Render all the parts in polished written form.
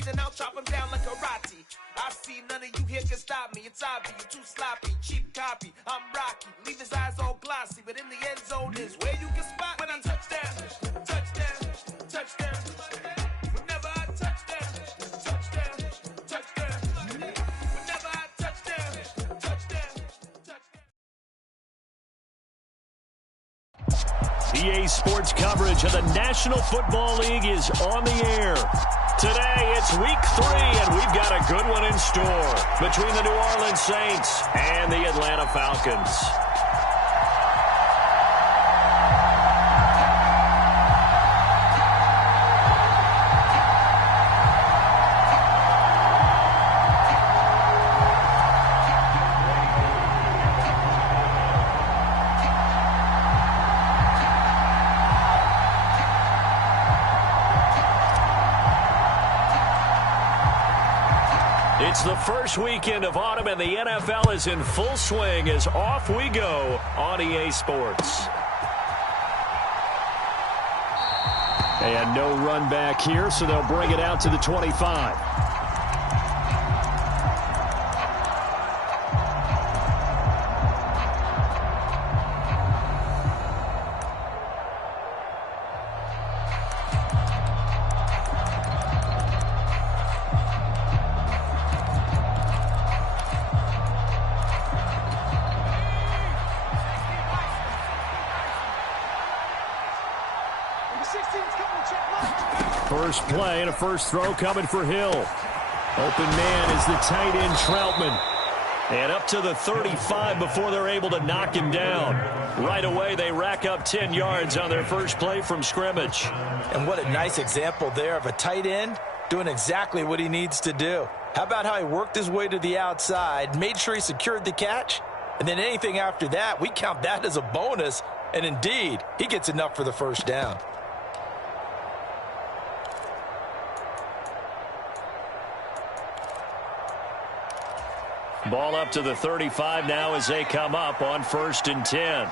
me, then I'll chop him down like karate. I see none of you here can stop me. It's obvious, you're too sloppy, cheap copy. I'm Rocky, leave his eyes all glossy, but in the end zone is where you can spot when I touchdown, touchdown, touchdown. Whenever I touchdown, touchdown, touchdown. Whenever I touchdown, touchdown, touchdown. EA Sports coverage of the National Football League is on the air. Today, it's week 3, and we've got a good one in store between the New Orleans Saints and the Atlanta Falcons. It's the first weekend of autumn, and the NFL is in full swing as off we go on EA Sports. And no run back here, so they'll bring it out to the 25. First play and a first throw coming for Hill. Open man is the tight end Troutman. And up to the 35 before they're able to knock him down. Right away, they rack up 10 yards on their first play from scrimmage. And what a nice example there of a tight end doing exactly what he needs to do. How about how he worked his way to the outside, made sure he secured the catch, and then anything after that, we count that as a bonus. And indeed, he gets enough for the first down. Ball up to the 35 now as they come up on 1st and 10.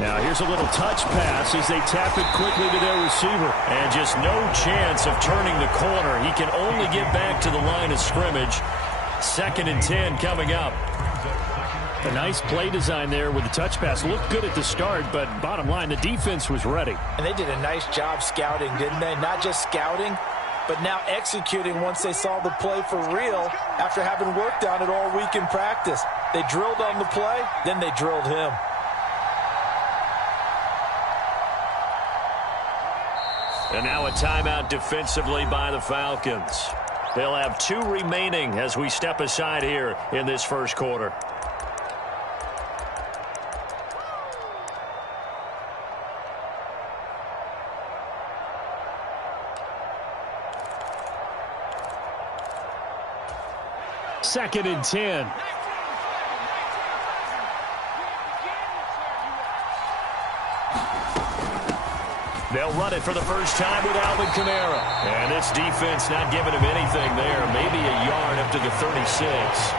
Now here's a little touch pass as they tap it quickly to their receiver. And just no chance of turning the corner. He can only get back to the line of scrimmage. 2nd and 10 coming up. A nice play design there with the touch pass. Looked good at the start, but bottom line, the defense was ready. And they did a nice job scouting, didn't they? Not just scouting, but now executing once they saw the play for real after having worked on it all week in practice. They drilled on the play, then they drilled him. And now a timeout defensively by the Falcons. They'll have 2 remaining as we step aside here in this first quarter. Second and 10. They'll run it for the first time with Alvin Kamara. And this defense not giving him anything there. Maybe a yard up to the 36.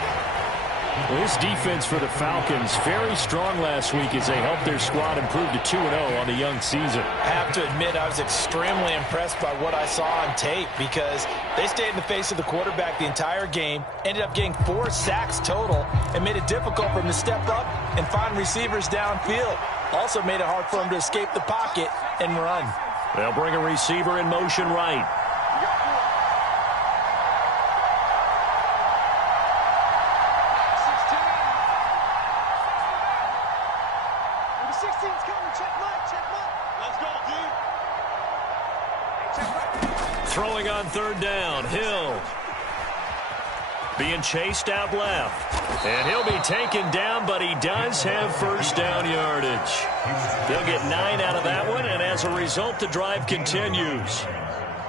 This defense for the Falcons, very strong last week as they helped their squad improve to 2-0 on the young season. I have to admit, I was extremely impressed by what I saw on tape because they stayed in the face of the quarterback the entire game, ended up getting 4 sacks total, and made it difficult for him to step up and find receivers downfield. Also made it hard for him to escape the pocket and run. They'll bring a receiver in motion right. Throwing on 3rd down, Hill. Being chased out left. And he'll be taken down, but he does have first down yardage. They'll get 9 out of that one, and as a result, the drive continues.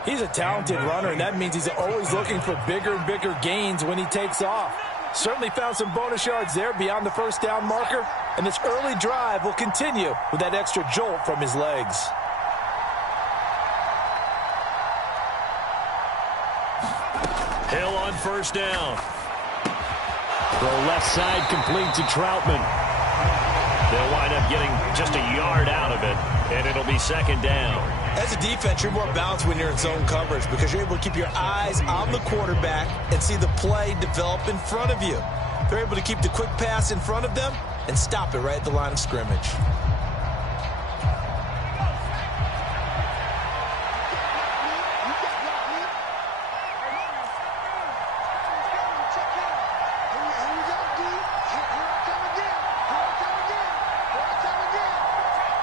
He's a talented runner, and that means he's always looking for bigger and bigger gains when he takes off. Certainly found some bonus yards there beyond the first down marker, and this early drive will continue with that extra jolt from his legs. Hill on first down. Throw left side complete to Troutman. They'll wind up getting just a yard out of it, and it'll be second down. As a defense, you're more balanced when you're in zone coverage because you're able to keep your eyes on the quarterback and see the play develop in front of you. They're able to keep the quick pass in front of them and stop it right at the line of scrimmage.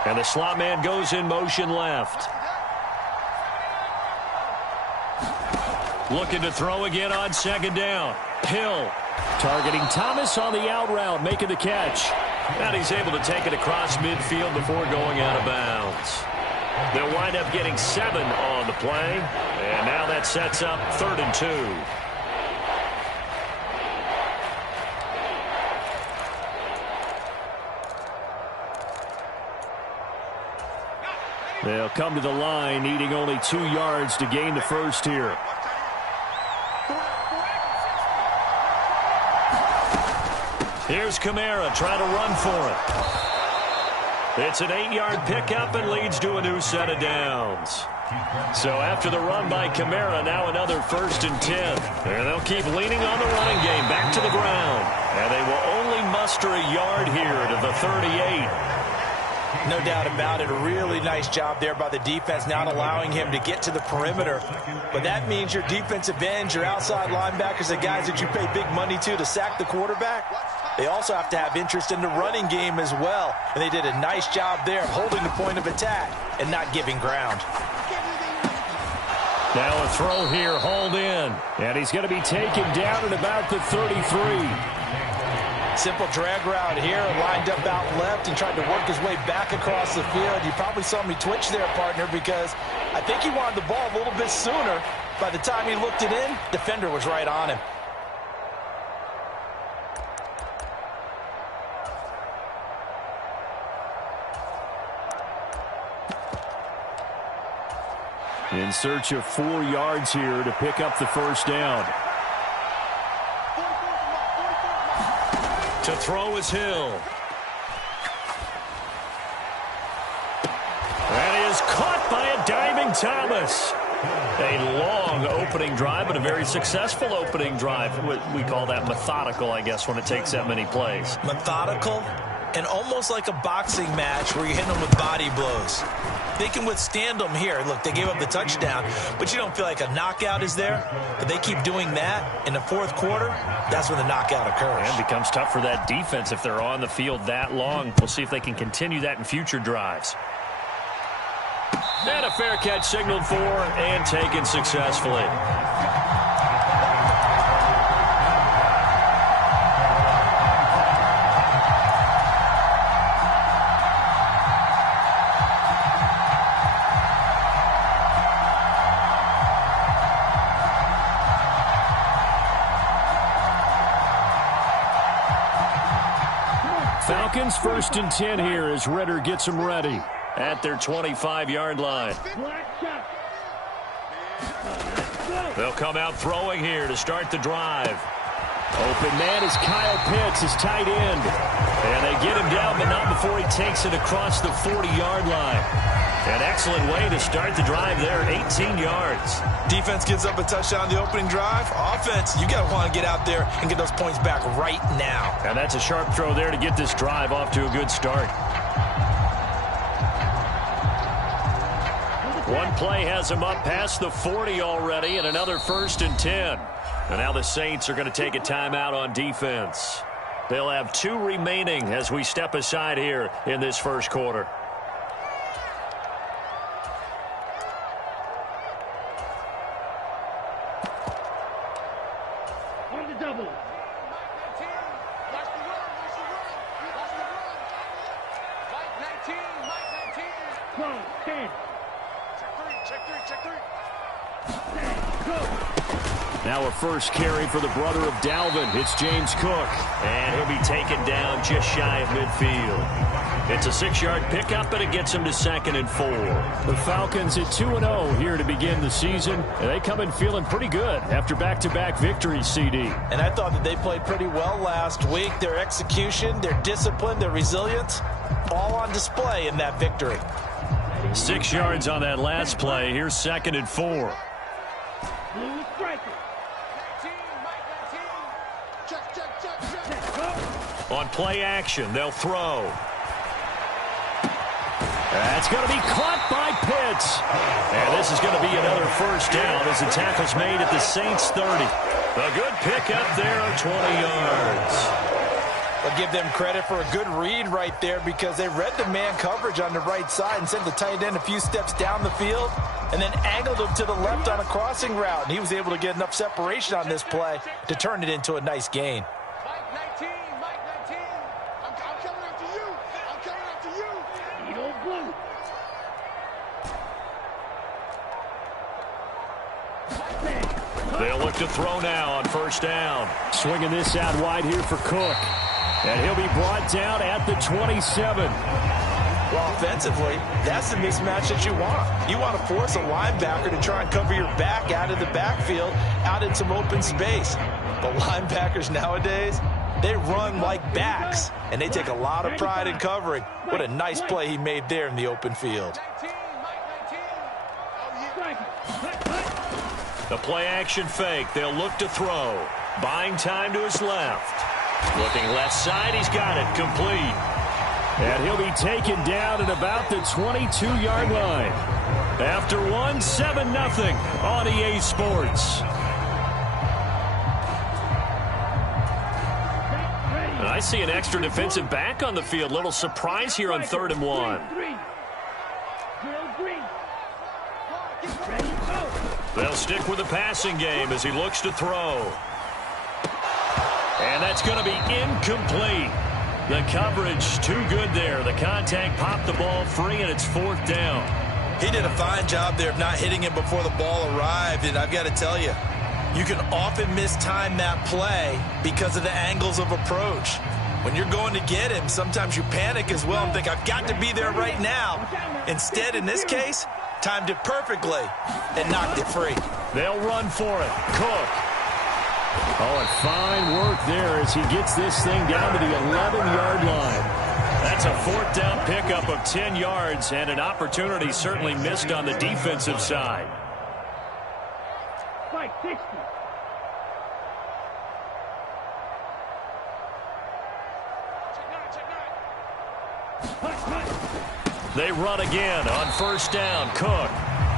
And the slot man goes in motion left. Looking to throw again on second down. Hill targeting Thomas on the out route, making the catch. And he's able to take it across midfield before going out of bounds. They'll wind up getting 7 on the play. And now that sets up 3rd and 2. They'll come to the line, needing only 2 yards to gain the first here. Here's Kamara trying to run for it. It's an 8-yard pickup and leads to a new set of downs. So after the run by Kamara, now another 1st and 10. And they'll keep leaning on the running game back to the ground. And they will only muster a yard here to the 38. No doubt about it. A really nice job there by the defense, not allowing him to get to the perimeter. But that means your defensive ends, your outside linebackers, the guys that you pay big money to sack the quarterback, they also have to have interest in the running game as well. And they did a nice job there of holding the point of attack and not giving ground. Now a throw here, hauled in. And he's going to be taken down at about the 33. Simple drag route here, lined up out left and tried to work his way back across the field. You probably saw me twitch there, partner, because I think he wanted the ball a little bit sooner. By the time he looked it in, defender was right on him. In search of 4 yards here to pick up the first down. To throw is Hill. That is caught by a diving Thomas. A long opening drive, but a very successful opening drive. We call that methodical, I guess, when it takes that many plays. Methodical and almost like a boxing match where you hit them with body blows. They can withstand them here. Look, they gave up the touchdown, but you don't feel like a knockout is there. But they keep doing that in the 4th quarter. That's when the knockout occurs. And it becomes tough for that defense if they're on the field that long. We'll see if they can continue that in future drives. And a fair catch signaled for and taken successfully. Falcons 1st and 10 here as Ritter gets them ready at their 25-yard line. They'll come out throwing here to start the drive. Open man is Kyle Pitts, his tight end. And they get him down, but not before he takes it across the 40-yard line. An excellent way to start the drive there, 18 yards. Defense gives up a touchdown on the opening drive. Offense, you got to want to get out there and get those points back right now. And that's a sharp throw there to get this drive off to a good start. One play has him up past the 40 already, and another 1st and 10. And now the Saints are going to take a timeout on defense. They'll have 2 remaining as we step aside here in this first quarter. Now a first carry for the brother of Dalvin. It's James Cook. And he'll be taken down just shy of midfield. It's a 6-yard pickup, and it gets him to 2nd and 4. The Falcons at 2-0 here to begin the season. They come in feeling pretty good after back-to-back victories, CD. And I thought that they played pretty well last week. Their execution, their discipline, their resilience, all on display in that victory. 6 yards on that last play. Here's 2nd and 4. On play action, they'll throw. That's going to be caught by Pitts. And this is going to be another first down as the tackle's made at the Saints 30. A good pickup there of 20 yards. I'll give them credit for a good read right there because they read the man coverage on the right side and sent the tight end a few steps down the field and then angled him to the left on a crossing route. And he was able to get enough separation on this play to turn it into a nice gain. They'll look to throw now on first down. Swinging this out wide here for Cook. And he'll be brought down at the 27. Well, offensively, that's the mismatch that you want. You want to force a linebacker to try and cover your back out of the backfield, out in some open space. But linebackers nowadays, they run like backs, and they take a lot of pride in covering. What a nice play he made there in the open field. The play-action fake. They'll look to throw. Buying time to his left. Looking left side. He's got it. Complete. And he'll be taken down at about the 22-yard line. After one, 7-0 on EA Sports. I see an extra defensive back on the field. Little surprise here on 3rd and 1. They'll stick with the passing game as he looks to throw. And that's going to be incomplete. The coverage too good there. The contact popped the ball free, and it's 4th down. He did a fine job there of not hitting it before the ball arrived, and I've got to tell you, you can often mistime that play because of the angles of approach. When you're going to get him, sometimes you panic as well and think, I've got to be there right now. Instead, in this case, timed it perfectly and knocked it free. They'll run for it. Cook. Oh, and fine work there as he gets this thing down to the 11-yard line. That's a 4th down pickup of 10 yards and an opportunity certainly missed on the defensive side. They run again on first down. Cook.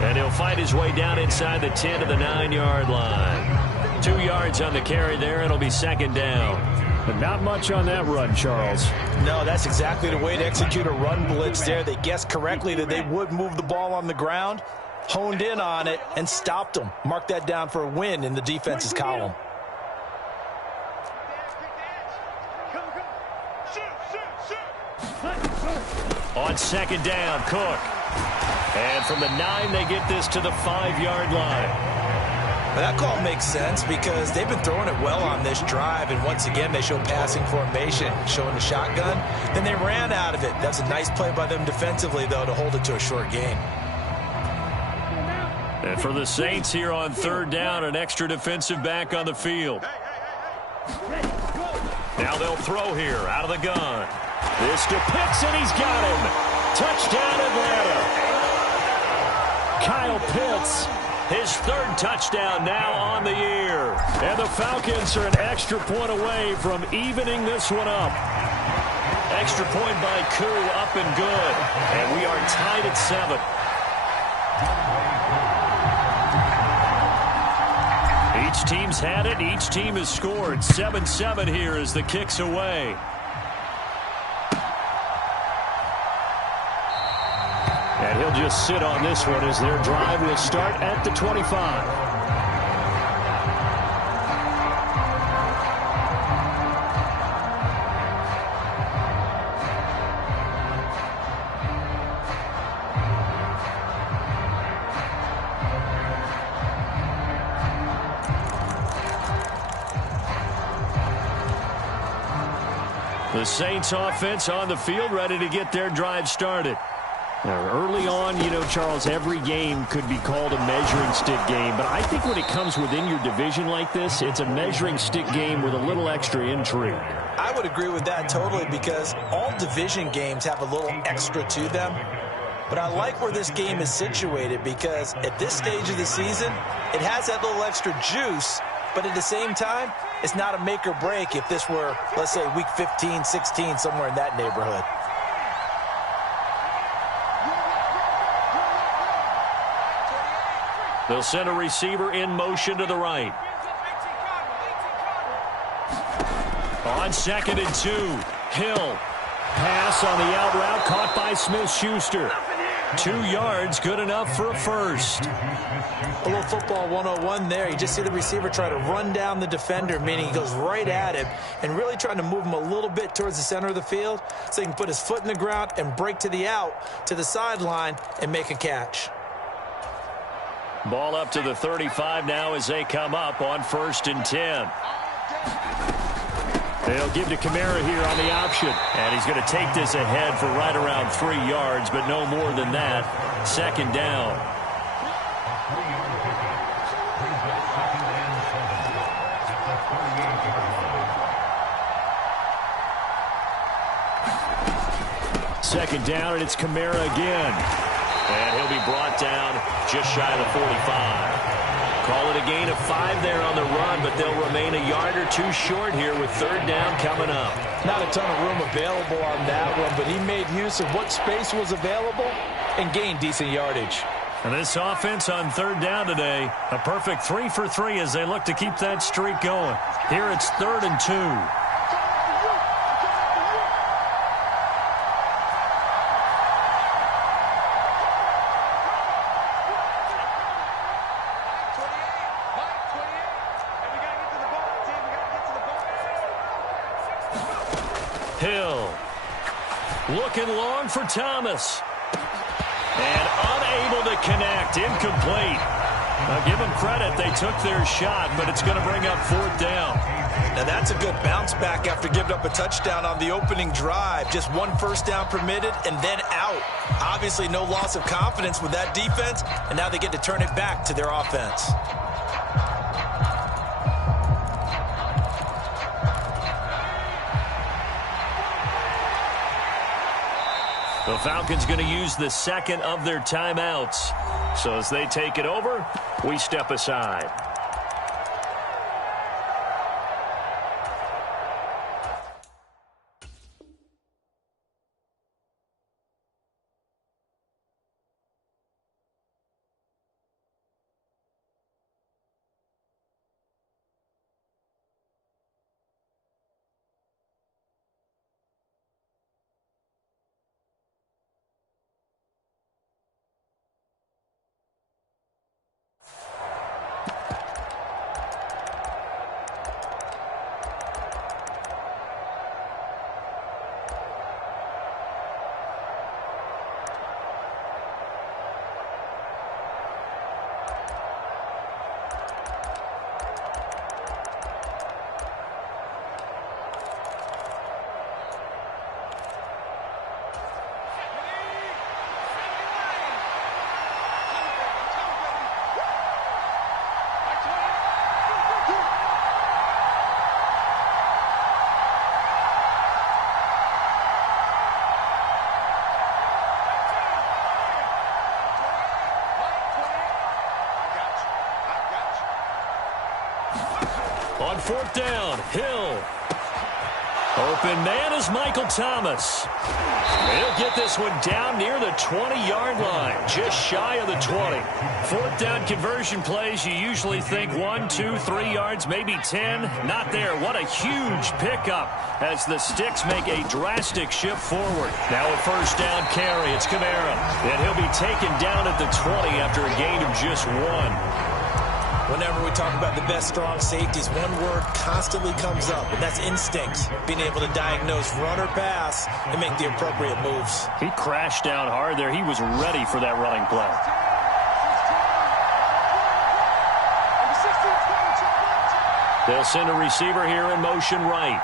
And he'll find his way down inside the 10 to the 9-yard line. 2 yards on the carry there. It'll be 2nd down. But not much on that run, Charles. No, that's exactly the way to execute a run blitz there. They guessed correctly that they would move the ball on the ground, honed in on it, and stopped them. Mark that down for a win in the defense's column. On 2nd down, Cook. And from the 9, they get this to the 5-yard line. Now that call makes sense because they've been throwing it well on this drive, and once again they show passing formation, showing the shotgun. Then they ran out of it. That's a nice play by them defensively, though, to hold it to a short gain. And for the Saints here on 3rd down, an extra defensive back on the field. Now they'll throw here out of the gun. This to Pitts, and he's got him. Touchdown, Atlanta. Kyle Pitts, his 3rd touchdown now on the year. And the Falcons are an extra point away from evening this one up. Extra point by Koo, up and good. And we are tied at 7. Each team's had it. Each team has scored. 7-7 here as the kick's away. And he'll just sit on this one as their drive will start at the 25. The Saints offense on the field, ready to get their drive started. Now, early on, you know, Charles, every game could be called a measuring stick game. But I think when it comes within your division like this, it's a measuring stick game with a little extra intrigue. I would agree with that totally, because all division games have a little extra to them. But I like where this game is situated, because at this stage of the season, it has that little extra juice. But at the same time, it's not a make or break if this were, let's say, week 15, 16, somewhere in that neighborhood. They'll send a receiver in motion to the right. On 2nd and 2, Hill. Pass on the out route, caught by Smith-Schuster. 2 yards, good enough for a first. A little football 101 there. You just see the receiver try to run down the defender, meaning he goes right at him and really trying to move him a little bit towards the center of the field so he can put his foot in the ground and break to the out, to the sideline, and make a catch. Ball up to the 35 now as they come up on 1st and 10. They'll give to Kamara here on the option. And he's going to take this ahead for right around 3 yards, but no more than that. 2nd down. Second down, and it's Kamara again. And he'll be brought down just shy of the 45. Call it a gain of 5 there on the run, but they'll remain a yard or 2 short here with 3rd down coming up. Not a ton of room available on that one, but he made use of what space was available and gained decent yardage. And this offense on 3rd down today, a perfect 3 for 3 as they look to keep that streak going. Here it's 3rd and 2. Hill looking long for Thomas. And unable to connect. Incomplete. Now give them credit. They took their shot, but it's going to bring up 4th down. Now that's a good bounce back after giving up a touchdown on the opening drive. Just 1 first down permitted and then out. Obviously no loss of confidence with that defense, and now they get to turn it back to their offense. The Falcons going to use the 2nd of their timeouts. So as they take it over, we step aside. On 4th down, Hill. Open man is Michael Thomas. He'll get this one down near the 20-yard line, just shy of the 20. 4th down conversion plays, you usually think 1, 2, 3 yards, maybe 10. Not there. What a huge pickup as the Sticks make a drastic shift forward. Now a 1st down carry. It's Kamara. And he'll be taken down at the 20 after a gain of just 1. Whenever we talk about the best strong safeties, one word constantly comes up, and that's instinct. Being able to diagnose run or pass and make the appropriate moves. He crashed down hard there. He was ready for that running play. They'll send a receiver here in motion right.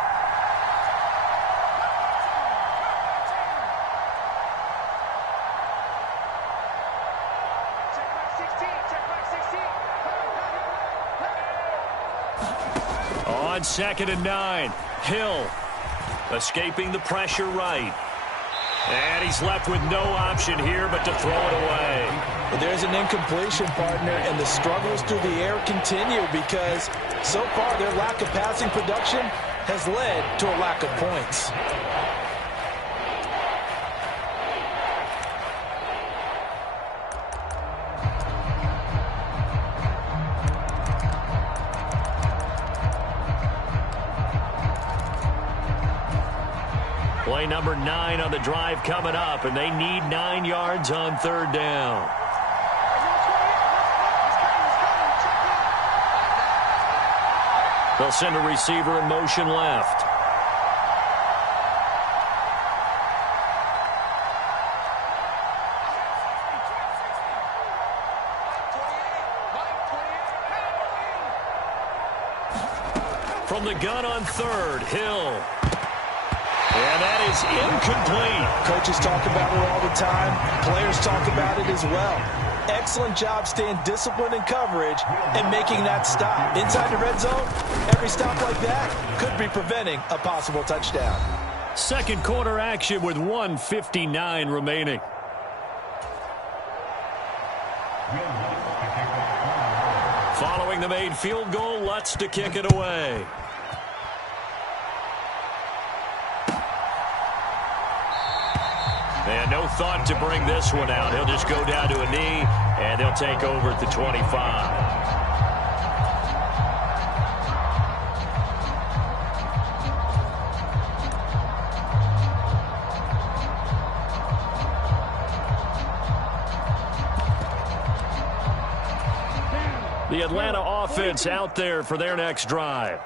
on 2nd and 9. Hill escaping the pressure right. And he's left with no option here but to throw it away. But there's an incompletion, partner, and the struggles through the air continue because so far their lack of passing production has led to a lack of points. Play number 9 on the drive coming up, and they need 9 yards on 3rd down. They'll send a receiver in motion left. From the gun on 3rd, Hill. And that is incomplete. Coaches talk about it all the time. Players talk about it as well. Excellent job staying disciplined in coverage and making that stop. Inside the red zone, every stop like that could be preventing a possible touchdown. Second quarter action with 1:59 remaining. Following the made field goal, Lutz to kick it away. And no thought to bring this one out. He'll just go down to a knee, and they'll take over at the 25. The Atlanta offense out there for their next drive.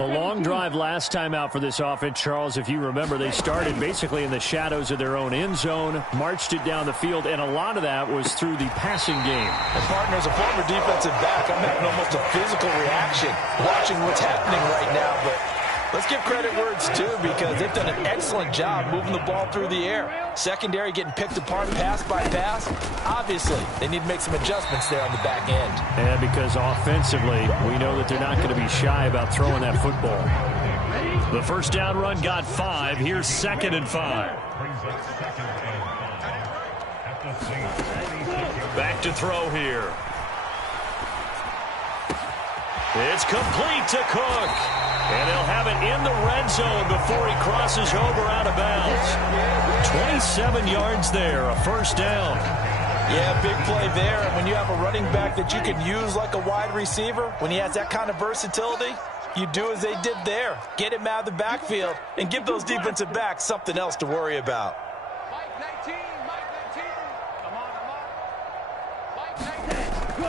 A long drive last time out for this offense, Charles. If you remember, they started basically in the shadows of their own end zone, marched it down the field, and a lot of that was through the passing game. And partner, as a former defensive back, I'm having almost a physical reaction watching what's happening right now. But let's give credit where it's due because they've done an excellent job moving the ball through the air. Secondary getting picked apart pass by pass. Obviously, they need to make some adjustments there on the back end. And because offensively, we know that they're not going to be shy about throwing that football. The first down run got 5. Here's 2nd and 5. Back to throw here. It's complete to Cook. And they'll have it in the red zone before he crosses over out of bounds. 27 yards there, a first down. Yeah, big play there. And when you have a running back that you can use like a wide receiver, when he has that kind of versatility, you do as they did there. Get him out of the backfield and give those defensive backs something else to worry about.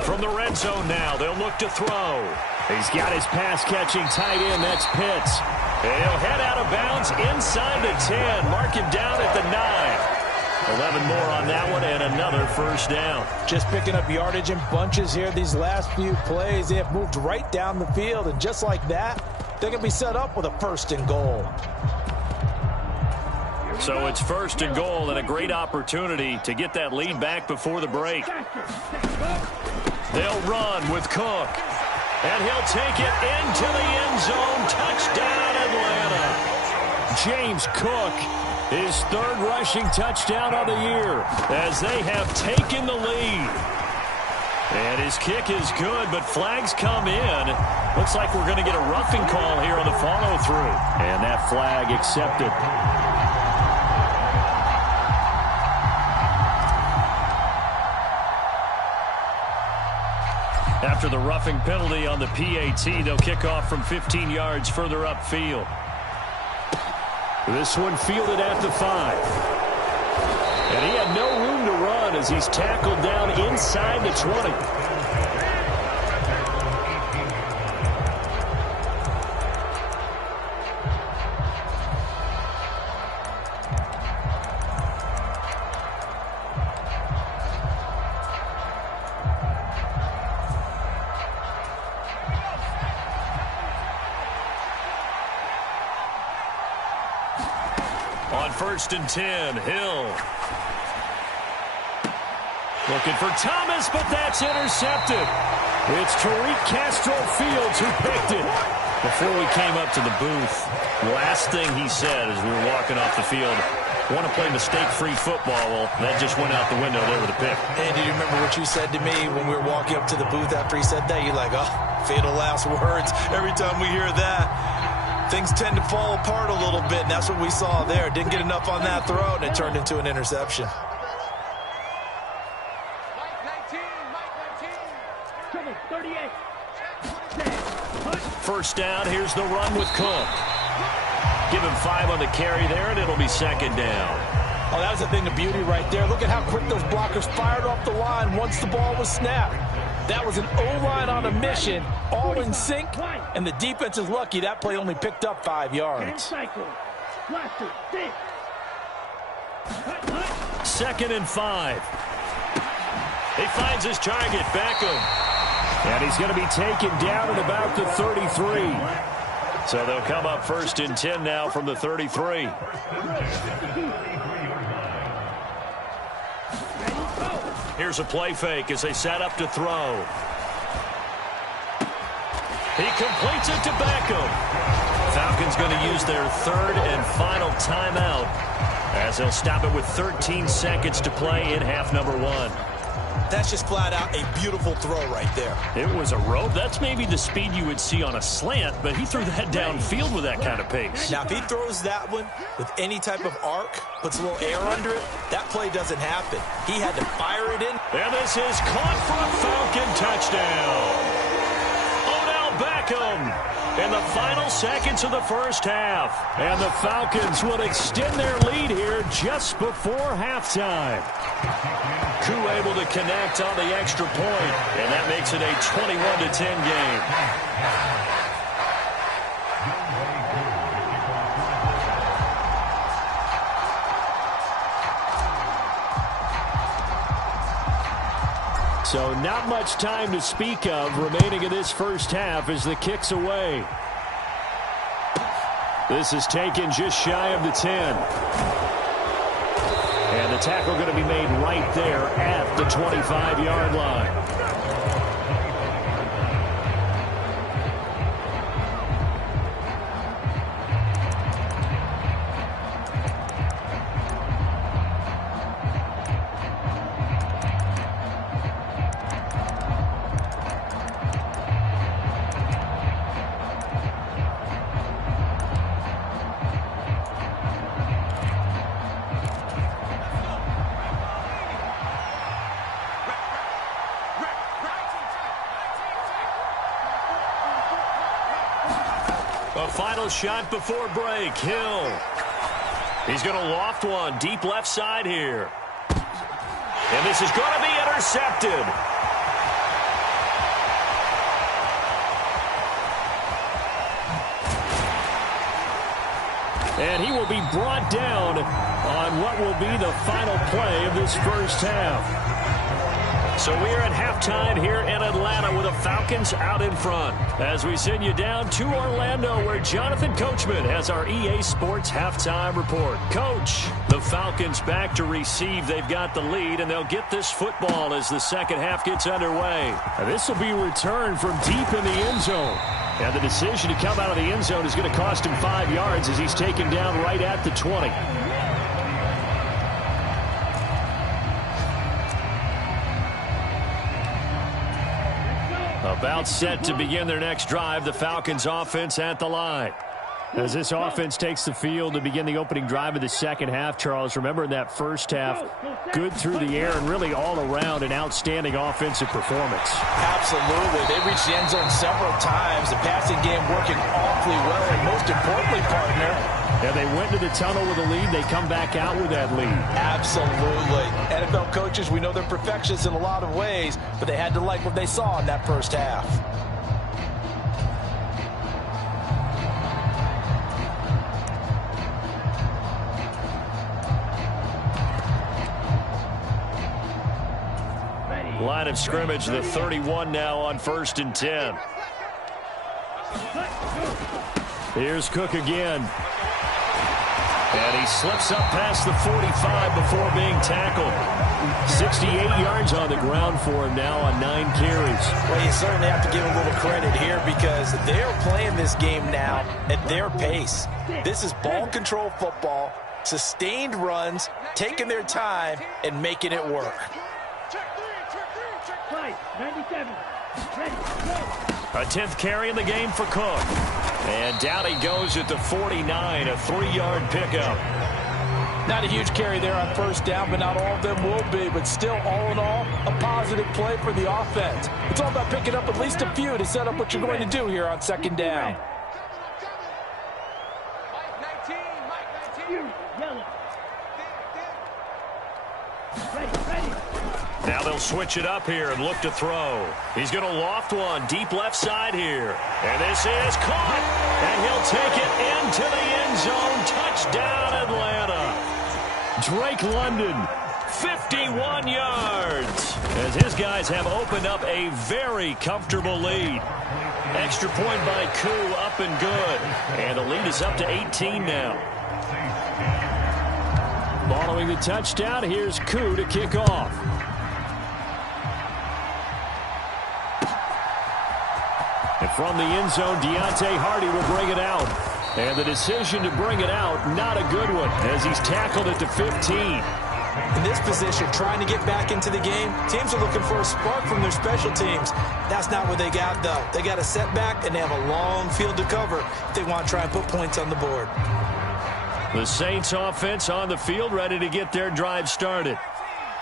From the red zone now, they'll look to throw. He's got his pass-catching tight end. That's Pitts. And he'll head out of bounds inside the 10. Mark him down at the 9. 11 more on that one and another first down. Just picking up yardage in bunches here these last few plays. They have moved right down the field, and just like that, they're going to be set up with a 1st and goal. So it's 1st and goal and a great opportunity to get that lead back before the break. They'll run with Cook. And he'll take it into the end zone. Touchdown, Atlanta. James Cook, his 3rd rushing touchdown of the year as they have taken the lead. And his kick is good, but flags come in. Looks like we're going to get a roughing call here on the follow-through. And that flag accepted. After the roughing penalty on the PAT, they'll kick off from 15 yards further upfield. This one fielded at the 5. And he had no room to run as he's tackled down inside the 20. On 1st and 10, Hill. Looking for Thomas, but that's intercepted. It's Tariq Castro Fields who picked it. Before we came up to the booth, last thing he said as we were walking off the field, want to play mistake-free football. Well, that just went out the window there with a pick. And did you remember what you said to me when we were walking up to the booth after he said that? You're like, oh, fatal last words. Every time we hear that, things tend to fall apart a little bit, and that's what we saw there. Didn't get enough on that throw, and it turned into an interception. First down, here's the run with Cook. Give him 5 on the carry there, and it'll be second down. Oh, that was a thing of beauty right there. Look at how quick those blockers fired off the line once the ball was snapped. That was an O-line on a mission, all in sync, and the defense is lucky that play only picked up 5 yards. 2nd and 5. He finds his target, Beckham. And he's going to be taken down at about the 33. So they'll come up 1st and 10 now from the 33. Here's a play fake as they set up to throw. He completes it to Beckham. Falcons going to use their 3rd and final timeout as they'll stop it with 13 seconds to play in half number 1. That's just flat out a beautiful throw right there. It was a rope. That's maybe the speed you would see on a slant, but he threw that downfield with that kind of pace. Now, if he throws that one with any type of arc, puts a little air under it, that play doesn't happen. He had to fire it in. And this is caught for a Falcon touchdown. Odell Beckham in the final seconds of the first half. And the Falcons will extend their lead here just before halftime. Koo able to connect on the extra point, and that makes it a 21-10 game. So not much time to speak of remaining in this first half as the kick's away. This is taken just shy of the 10. And the tackle going to be made right there at the 25-yard line. A final shot before break. Hill. He's going to loft one deep left side here. And this is going to be intercepted. And he will be brought down on what will be the final play of this first half. So we're at halftime here in Atlanta with the Falcons out in front. As we send you down to Orlando where Jonathan Coachman has our EA Sports halftime report. Coach, the Falcons back to receive. They've got the lead, and they'll get this football as the second half gets underway. This will be returned from deep in the end zone. And the decision to come out of the end zone is going to cost him 5 yards as he's taken down right at the 20. About set to begin their next drive, the Falcons offense at the line. As this offense takes the field to begin the opening drive of the second half, Charles, remember in that first half, good through the air and really all around an outstanding offensive performance. Absolutely. They reached the end zone several times. The passing game working awfully well, and most importantly, partner, yeah, they went to the tunnel with a lead. They come back out with that lead. Absolutely. NFL coaches, we know they're perfectionists in a lot of ways, but they had to like what they saw in that first half. Line of scrimmage, the 31 now on 1st and 10. Here's Cook again. And he slips up past the 45 before being tackled. 68 yards on the ground for him now on 9 carries. Well, you certainly have to give him a little credit here because they're playing this game now at their pace. This is ball control football, sustained runs, taking their time, and making it work. A 10th carry in the game for Cook. And down he goes at the 49, a 3-yard pickup. Not a huge carry there on first down, but not all of them will be. But still, all in all, a positive play for the offense. It's all about picking up at least a few to set up what you're going to do here on second down. Now they'll switch it up here and look to throw. He's going to loft one deep left side here. And this is caught. And he'll take it into the end zone. Touchdown, Atlanta. Drake London, 51 yards. As his guys have opened up a very comfortable lead. Extra point by Koo, up and good. And the lead is up to 18 now. Following the touchdown, here's Koo to kick off. And from the end zone, Deontay Hardy will bring it out. And the decision to bring it out, not a good one, as he's tackled at the 15. In this position, trying to get back into the game, teams are looking for a spark from their special teams. That's not what they got, though. They got a setback, and they have a long field to cover if they want to try and put points on the board. The Saints offense on the field, ready to get their drive started.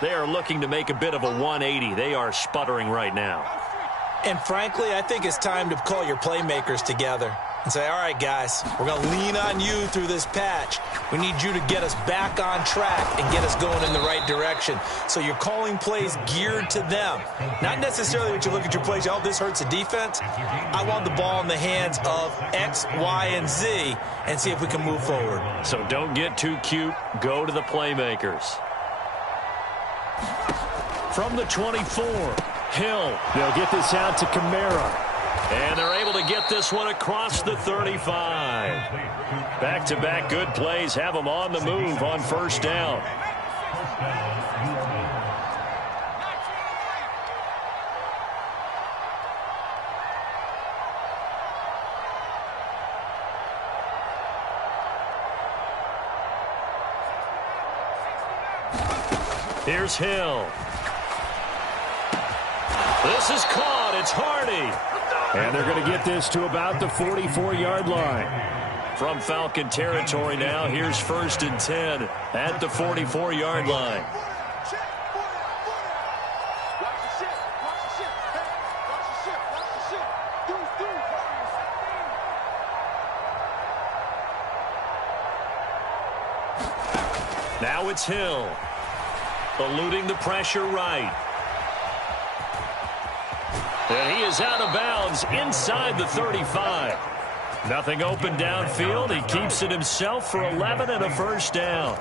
They are looking to make a bit of a 180. They are sputtering right now. And frankly, I think it's time to call your playmakers together and say, all right, guys, we're going to lean on you through this patch. We need you to get us back on track and get us going in the right direction. So you're calling plays geared to them. Not necessarily that you look at your plays, oh, this hurts the defense. I want the ball in the hands of X, Y, and Z and see if we can move forward. So don't get too cute. Go to the playmakers. From the 24, Hill. They'll get this out to Kamara. And they're able to get this one across the 35. Back-to-back good plays have them on the move on first down. Here's Hill. This is caught. It's Hardy. And they're going to get this to about the 44-yard line. From Falcon territory now, here's 1st and 10 at the 44-yard line. Now it's Hill. Eluding the pressure right. And he is out of bounds inside the 35. Nothing open downfield. He keeps it himself for 11 and a first down.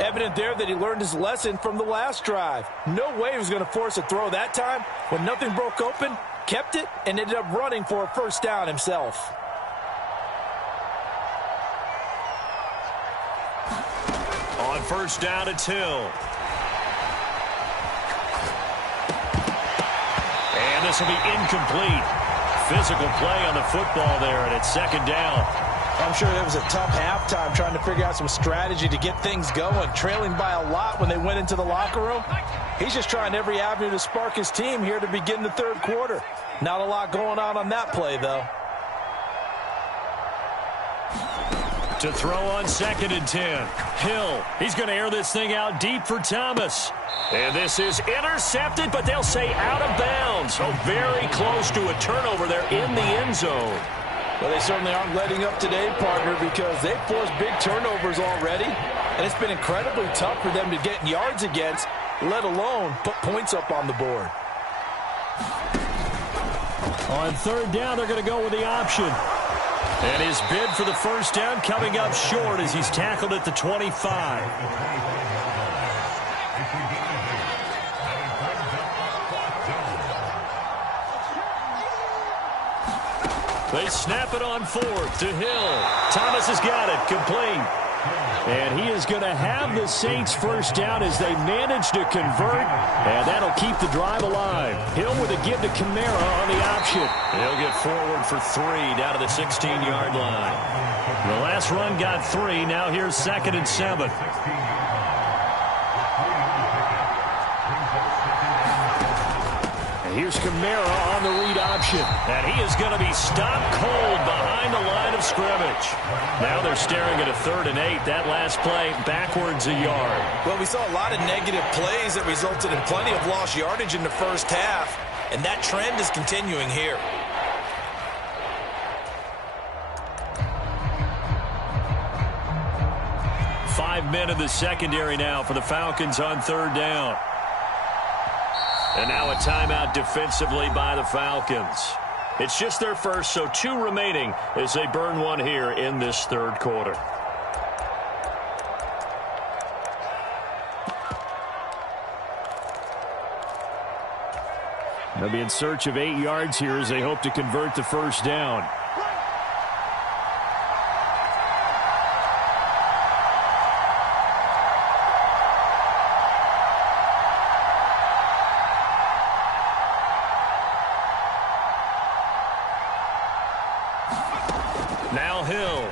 Evident there that he learned his lesson from the last drive. No way he was going to force a throw that time. When nothing broke open, kept it, and ended up running for a first down himself. On first down, it's Hill. And this will be incomplete. Physical play on the football there, and it's second down. I'm sure that was a tough halftime trying to figure out some strategy to get things going. Trailing by a lot when they went into the locker room. He's just trying every avenue to spark his team here to begin the third quarter. Not a lot going on that play, though. To throw on 2nd and 10. Hill, he's going to air this thing out deep for Thomas. And this is intercepted, but they'll say out of bounds. So very close to a turnover there in the end zone. Well, they certainly aren't letting up today, partner, because they've forced big turnovers already. And it's been incredibly tough for them to get yards against, let alone put points up on the board. On third down, they're going to go with the option. And his bid for the first down coming up short as he's tackled at the 25. They snap it on 4th to Hill. Thomas has got it. Complete. And he is going to have the Saints first down as they manage to convert, and that'll keep the drive alive. Hill with a give to Kamara on the option. He'll get forward for 3 down to the 16-yard line. The last run got 3. Now here's 2nd and 7. Here's Kamara on the read option. And he is going to be stopped cold behind the line of scrimmage. Now they're staring at a 3rd and 8. That last play backwards a yard. Well, we saw a lot of negative plays that resulted in plenty of lost yardage in the first half. And that trend is continuing here. Five men in the secondary now for the Falcons on 3rd down. And now a timeout defensively by the Falcons. It's just their first, so 2 remaining as they burn one here in this 3rd quarter. They'll be in search of 8 yards here as they hope to convert the first down. Now Hill.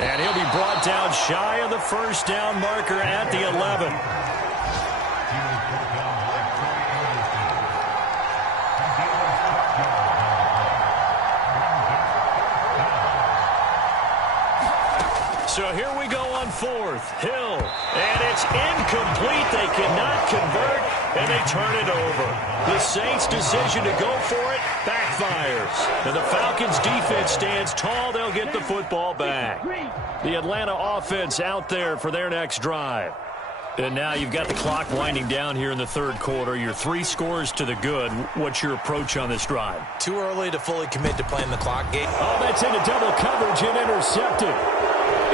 And he'll be brought down shy of the first down marker at the 11. So here we go on 4th. Hill. And it's incomplete. They cannot convert, and they turn it over. The Saints' decision to go for it backfires. And the Falcons' defense stands tall. They'll get the football back. The Atlanta offense out there for their next drive. And now you've got the clock winding down here in the 3rd quarter. You're 3 scores to the good. What's your approach on this drive? Too early to fully commit to playing the clock game. Oh, that's into double coverage and intercepted.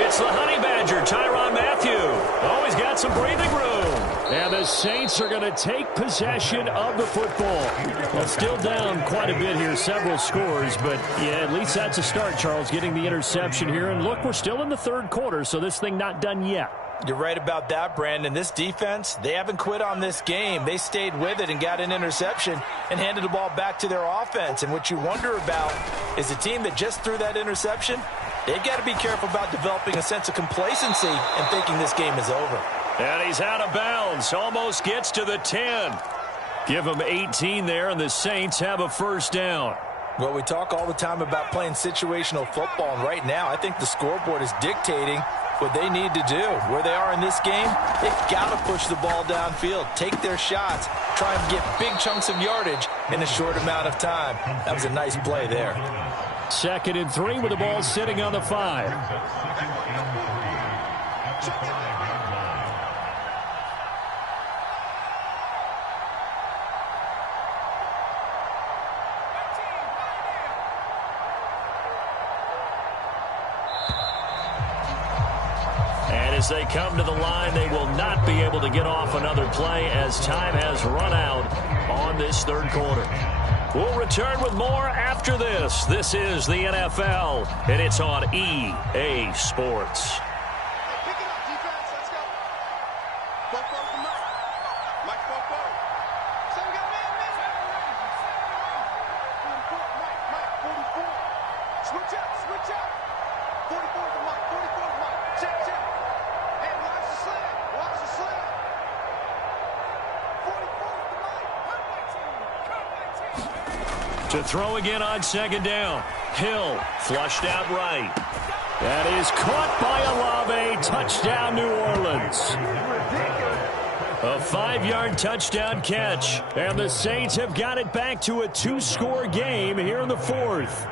It's the Honey Badger, Tyrann Mathieu. Oh, he's got some breathing room. And the Saints are going to take possession of the football. Well, still down quite a bit here, several scores, but yeah, at least that's a start, Charles, getting the interception here. And look, we're still in the 3rd quarter, so this thing not done yet. You're right about that, Brandon. This defense, they haven't quit on this game. They stayed with it and got an interception and handed the ball back to their offense. And what you wonder about is a team that just threw that interception, they've got to be careful about developing a sense of complacency and thinking this game is over. And he's out of bounds. Almost gets to the 10. Give him 18 there, and the Saints have a first down. Well, we talk all the time about playing situational football, and right now I think the scoreboard is dictating what they need to do. Where they are in this game, they've got to push the ball downfield, take their shots, try and get big chunks of yardage in a short amount of time. That was a nice play there. 2nd and 3 with the ball sitting on the 5. And as they come to the line, they will not be able to get off another play as time has run out on this 3rd quarter. We'll return with more after this. This is the NFL, and it's on EA Sports. Pick it up, defense. Let's go. Go forward to Mike. Mike, go forward. So we got man. 44. Mike, 44. Switch up. 44 to Mike. 44 to Mike. Check. Hey, watch the slant. 44 to Mike. Come my team. To throw again on 2nd down. Hill flushed out right. That is caught by Olave. Touchdown, New Orleans. A 5-yard touchdown catch. And the Saints have got it back to a 2-score game here in the 4th.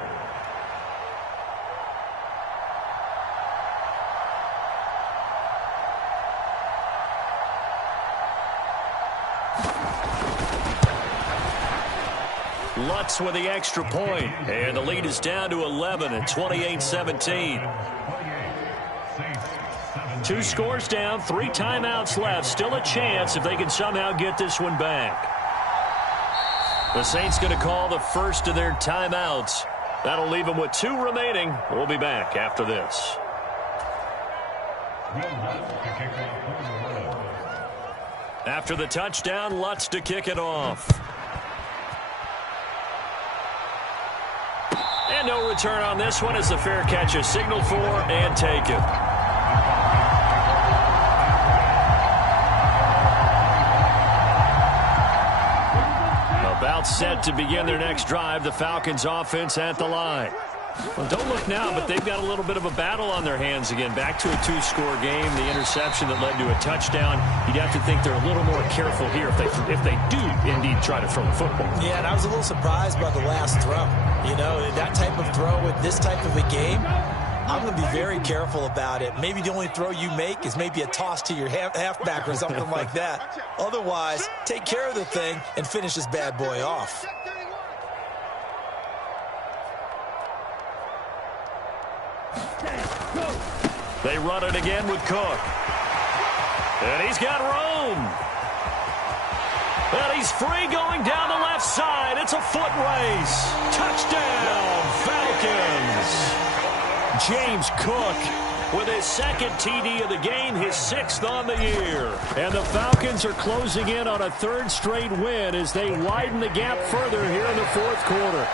Lutz with the extra point, and the lead is down to 11 at 28-17. 2 scores down, 3 timeouts left. Still a chance if they can somehow get this one back. The Saints going to call the first of their timeouts That'll leave them with 2 remaining. We'll be back after this. After the touchdown, Lutz to kick it off. And no return on this one as the fair catch is signaled for and taken. About set to begin their next drive, the Falcons offense at the line. Well, don't look now, but they've got a little bit of a battle on their hands again. Back to a 2-score game. The interception that led to a touchdown. You'd have to think they're a little more careful here if they do indeed try to throw the football. Yeah, and I was a little surprised by the last throw. You know, that type of throw with this type of a game, I'm going to be very careful about it. Maybe the only throw you make is maybe a toss to your halfback or something like that. Otherwise, take care of the thing and finish this bad boy off. They run it again with Cook. And he's got room. And he's free going down the left side. It's a foot race. Touchdown, Falcons. James Cook with his second TD of the game, his 6th on the year. And the Falcons are closing in on a 3rd straight win as they widen the gap further here in the 4th quarter.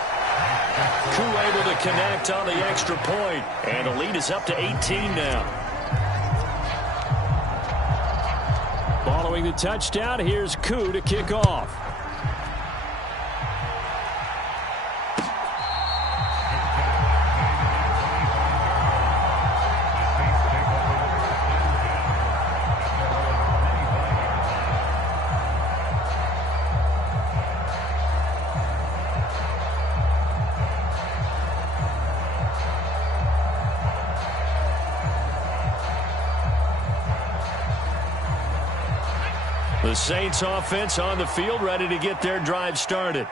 Koo able to connect on the extra point, and the lead is up to 18 now. Following the touchdown, here's Koo to kick off. The Saints offense on the field ready to get their drive started.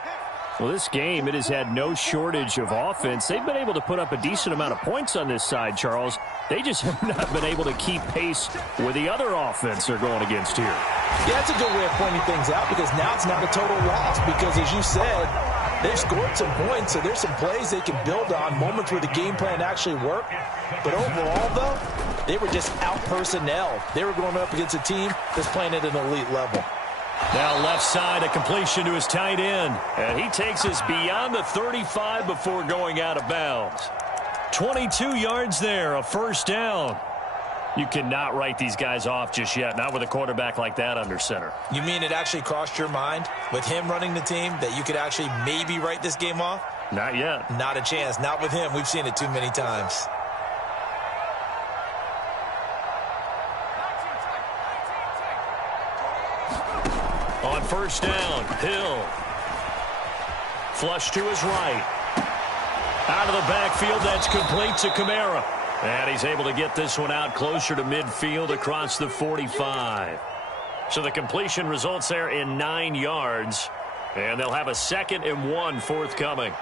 Well, this game, it has had no shortage of offense. They've been able to put up a decent amount of points on this side, Charles. They just have not been able to keep pace with the other offense they're going against here. Yeah, that's a good way of pointing things out because now it's not a total loss because, as you said, they've scored some points, so there's some plays they can build on, moments where the game plan actually worked. But overall, though, they were just out-personnel. They were going up against a team that's playing at an elite level. Now left side, a completion to his tight end. And he takes us beyond the 35 before going out of bounds. 22 yards there, a 1st down. You cannot write these guys off just yet, not with a quarterback like that under center. You mean it actually crossed your mind with him running the team that you could actually maybe write this game off? Not yet. Not a chance. Not with him. We've seen it too many times. On 1st down, Hill. Flush to his right. Out of the backfield, that's complete to Kamara. And he's able to get this one out closer to midfield across the 45. So the completion results there in 9 yards. And they'll have a 2nd and 1 forthcoming.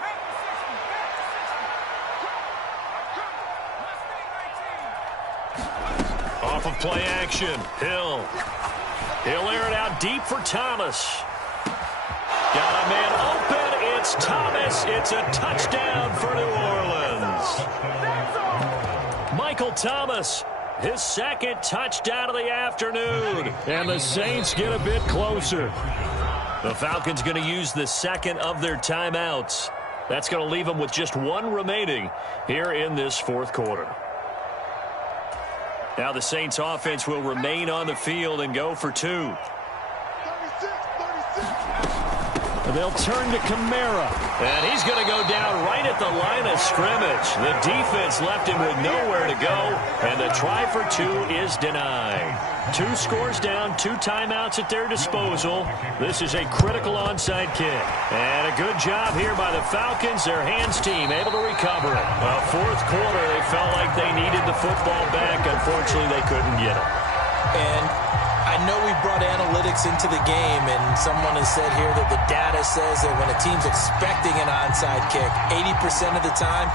Off of play action, Hill. He'll air it out deep for Thomas. Got a man open. It's Thomas. It's a touchdown for New Orleans. Michael Thomas, his 2nd touchdown of the afternoon. And the Saints get a bit closer. The Falcons going to use the 2nd of their timeouts. That's going to leave them with just 1 remaining here in this 4th quarter. Now the Saints offense will remain on the field and go for 2. 36. And they'll turn to Kamara. And he's going to go down right at the line of scrimmage. The defense left him with nowhere to go. And the try for 2 is denied. 2 scores down, 2 timeouts at their disposal. This is a critical onside kick. And a good job here by the Falcons. Their hands team able to recover it. 4th quarter, they felt like they needed the football back. Unfortunately, they couldn't get it. And I know we brought analytics into the game, and someone has said here that the data says that when a team's expecting an onside kick, 80% of the time,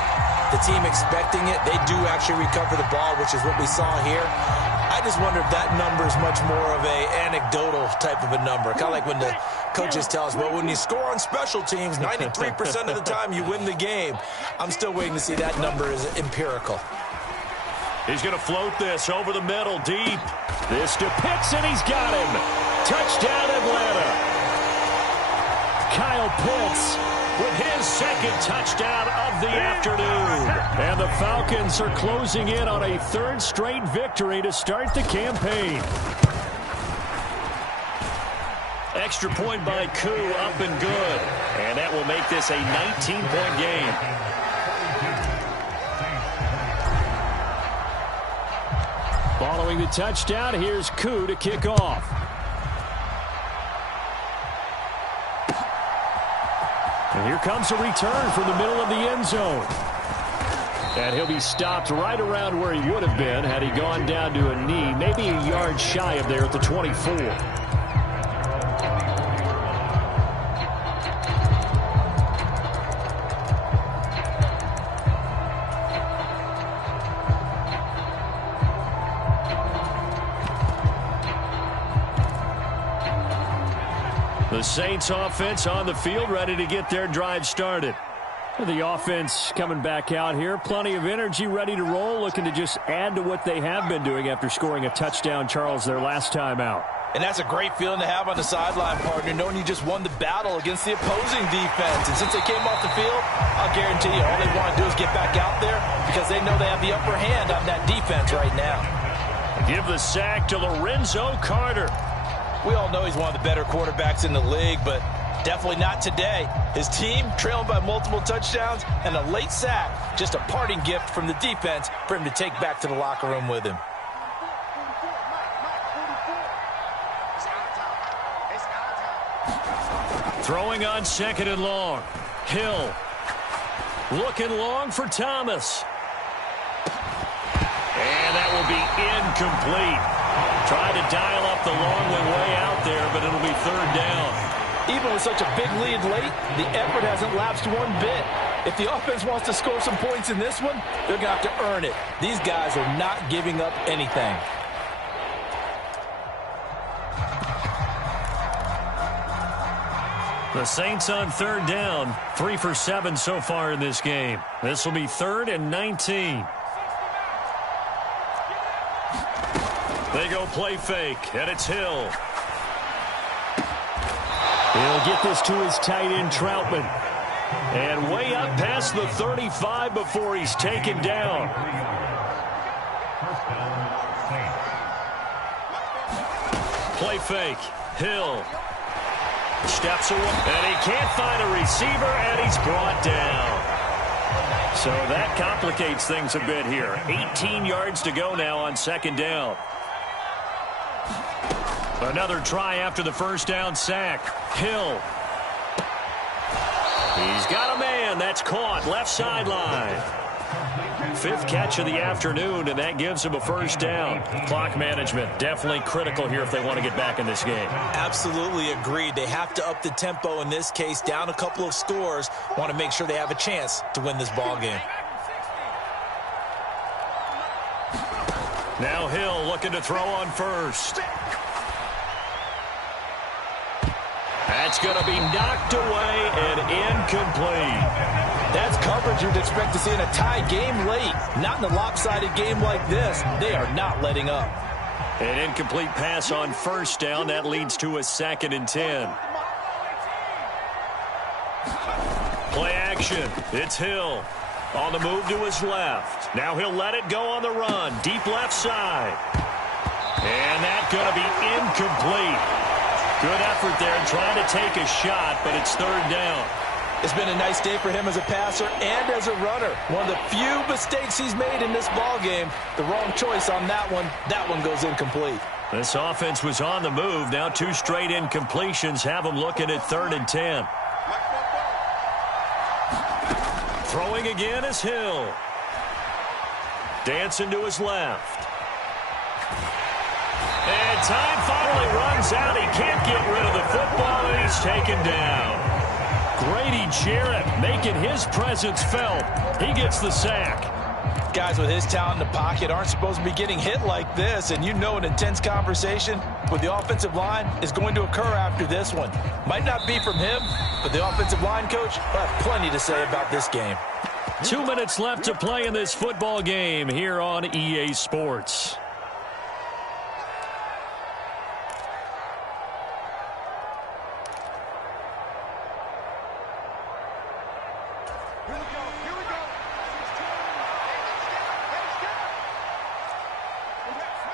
the team expecting it, they do actually recover the ball, which is what we saw here. I just wonder if that number is much more of a anecdotal type of a number. Kind of like when the coaches tell us, well, when you score on special teams, 93% of the time you win the game. I'm still waiting to see that number is empirical. He's going to float this over the middle, deep. This to Pitts, and he's got him. Touchdown, Atlanta. Kyle Pitts with his second touchdown of the afternoon. And the Falcons are closing in on a third straight victory to start the campaign. Extra point by Koo, up and good. And that will make this a 19-point game. Following the touchdown, here's Koo to kick off. And here comes a return from the middle of the end zone. And he'll be stopped right around where he would have been had he gone down to a knee, maybe a yard shy of there at the 24. The Saints offense on the field, ready to get their drive started. The offense coming back out here. Plenty of energy, ready to roll, looking to just add to what they have been doing after scoring a touchdown, Charles, their last time out. And that's a great feeling to have on the sideline, partner, knowing you just won the battle against the opposing defense. And since they came off the field, I'll guarantee you all they want to do is get back out there because they know they have the upper hand on that defense right now. Give the sack to Lorenzo Carter. We all know he's one of the better quarterbacks in the league, but definitely not today. His team trailing by multiple touchdowns and a late sack, just a parting gift from the defense for him to take back to the locker room with him. Throwing on second and long. Hill looking long for Thomas. And that will be incomplete. Tried to dial up the long way out there, but it'll be third down. Even with such a big lead late, the effort hasn't lapsed one bit. If the offense wants to score some points in this one, they're going to have to earn it. These guys are not giving up anything. The Saints on third down, 3 for 7 so far in this game. This will be 3rd and 19. They go play fake, and it's Hill. He'll get this to his tight end, Troutman. And way up past the 35 before he's taken down. Play fake. Hill steps away, and he can't find a receiver, and he's brought down. So that complicates things a bit here. 18 yards to go now on second down. Another try after the first down sack. Hill. He's got a man. That's caught. Left sideline. 5th catch of the afternoon, and that gives him a first down. Clock management definitely critical here if they want to get back in this game. Absolutely agreed. They have to up the tempo in this case. Down a couple of scores. Want to make sure they have a chance to win this ball game. Now Hill looking to throw on first. That's going to be knocked away and incomplete. That's coverage you'd expect to see in a tie game late. Not in a lopsided game like this. They are not letting up. An incomplete pass on first down. That leads to a 2nd and 10. Play action. It's Hill. On the move to his left. Now he'll let it go on the run. Deep left side. And that's going to be incomplete. Good effort there trying to take a shot, but it's 3rd down. It's been a nice day for him as a passer and as a runner. One of the few mistakes he's made in this ball game. The wrong choice on that one. That one goes incomplete. This offense was on the move. Now 2 straight incompletions have them looking at 3rd and 10. Throwing again is Hill. Dancing to his left. And time finally runs out. He can't get rid of the football, and he's taken down. Grady Jarrett making his presence felt. He gets the sack. Guys with his talent in the pocket aren't supposed to be getting hit like this, and you know an intense conversation with the offensive line is going to occur after this one. Might not be from him, but the offensive line coach will have plenty to say about this game. 2 minutes left to play in this football game here on EA Sports.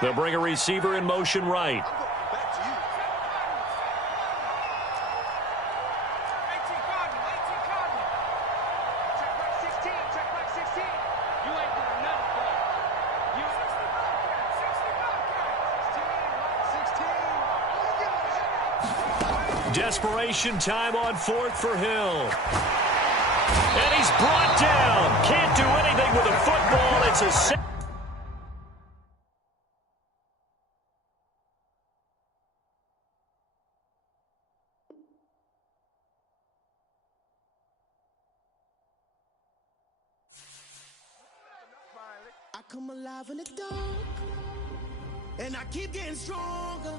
They'll bring a receiver in motion right. Desperation time on fourth for Hill. And he's brought down. Can't do anything with a football. It's a... I come alive in the dark, and I keep getting stronger.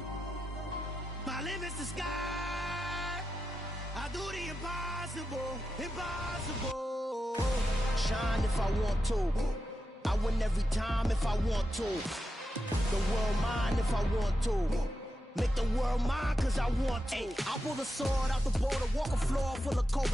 My limit's the sky. I do the impossible, impossible. Shine if I want to. I win every time if I want to. The world mine if I want to. Make the world mine cause I want to. I pull the sword out the border, walk a floor full of cold.